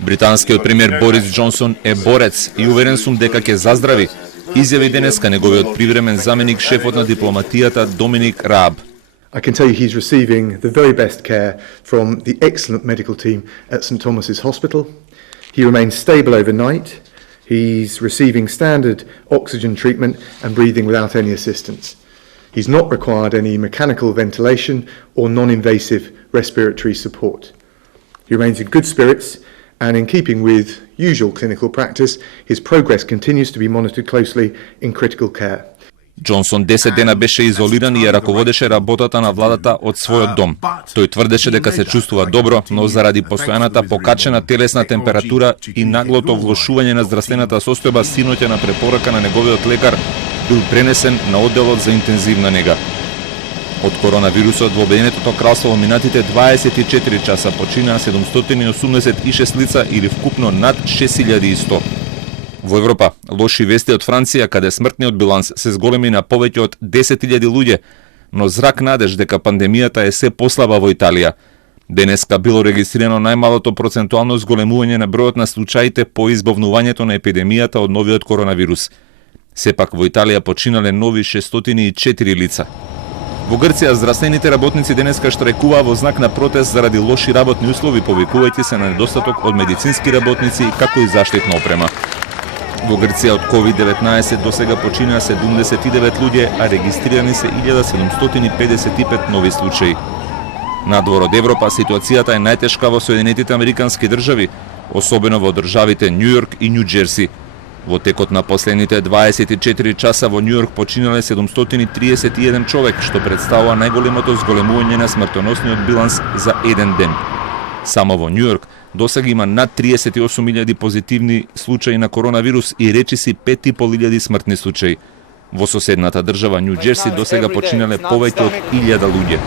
Британскиот премиер Борис Џонсон е борец и уверен сум дека ќе заздрави, изјави денеска неговиот привремен заменик шефот на дипломатијата Доминик Рааб. I can tell you he's receiving the very best care from the excellent medical team at St Thomas's Hospital. He remains stable overnight. He's receiving standard oxygen treatment and breathing without any assistance. He's not required any mechanical ventilation or non-invasive respiratory support. He remains in good spirits, and in keeping with usual clinical practice, his progress continues to be monitored closely in critical care. Џонсон 10 дена беше изолиран и ја раководеше работата на владата од својот дом. Тој тврдеше дека се чувствува добро, но заради постојаната покачена телесна температура и наглото влошување на здравствената состојба, синоќа на препорака на неговиот лекар бил пренесен на одделот за интензивна нега. Од коронавирусот во Обединетото кралство во минатите 24 часа починаа 786 лица или вкупно над 6100. Во Европа, лоши вести од Франција, каде смртниот биланс се зголеми на повеќе од 10.000 луѓе, но зрак надеж дека пандемијата е се послаба во Италија. Денеска било регистрирано најмалото процентуално зголемување на бројот на случаите по избавнувањето на епидемијата од новиот коронавирус. Сепак во Италија починале нови 604 лица. Во Грција здравствените работници денеска штрajкуваа во знак на протест заради лоши работни услови, повикувајќи се на недостаток од медицински работници како и заштитна опрема. Во Грција од COVID-19 до сега починаа 79 луѓе, а регистрирани се 1755 нови случаи. Надвор од Европа, ситуацијата е најтешка во Соединетите Американски држави, особено во државите Њујорк и Њу Џерси. Во текот на последните 24 часа во Њујорк починале 731 човек, што представува најголемото зголемување на смртоносниот биланс за еден ден. Само во Њујорк досега има над 38.000 позитивни случаи на коронавирус и речиси 5.500 смртни случаи. Во соседната држава Њу Џерси досега починале повеќе од 1000 луѓе.